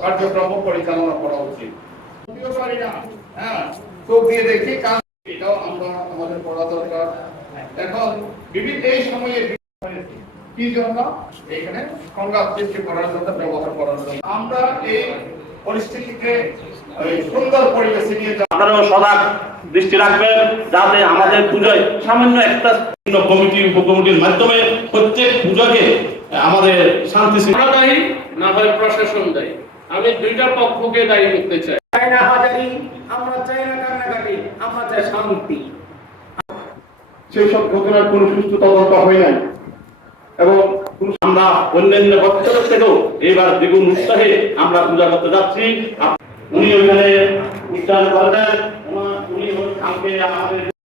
কার্যক্রম পরিচালনা করা উচিত। হ্যাঁ চোখ দিয়ে দেখি কান এটাও আমরা আমাদের পড়া দরকার। এখন বিভিন্ন এই সময়ে কি জন্য এখানে সংঘাত সৃষ্টি করার জন্য ব্যবহার করার জন্য। আমরা এই পরিস্থিতিকে সুন্দর পরিবেশে নিয়ে যাব। আপনারাও সজাগ দৃষ্টি রাখবেন যাতে আমাদের পুজোয় সামান্য একটা কমিটি উপকমিটির মাধ্যমে প্রত্যেক পুজোকে আমাদের শান্তি আমরা দায়ী না হয় প্রশাসন দায়ী। আমি দুইটা পক্ষকে দায়ী করতে চাই। চাই না হাজারি আমরা চাই না কান্নাকাটি আমরা চাই শান্তি। সেই সব ঘটনার কোনো সুস্থ তদন্ত হয় নাই। এবং আমরা অন্যান্য বছর থেকেও এবার দ্বিগুণ উৎসাহে আমরা পূজা করতে যাচ্ছি। উনি ওইখানে উচ্চারণ করবেন উনি আমাদের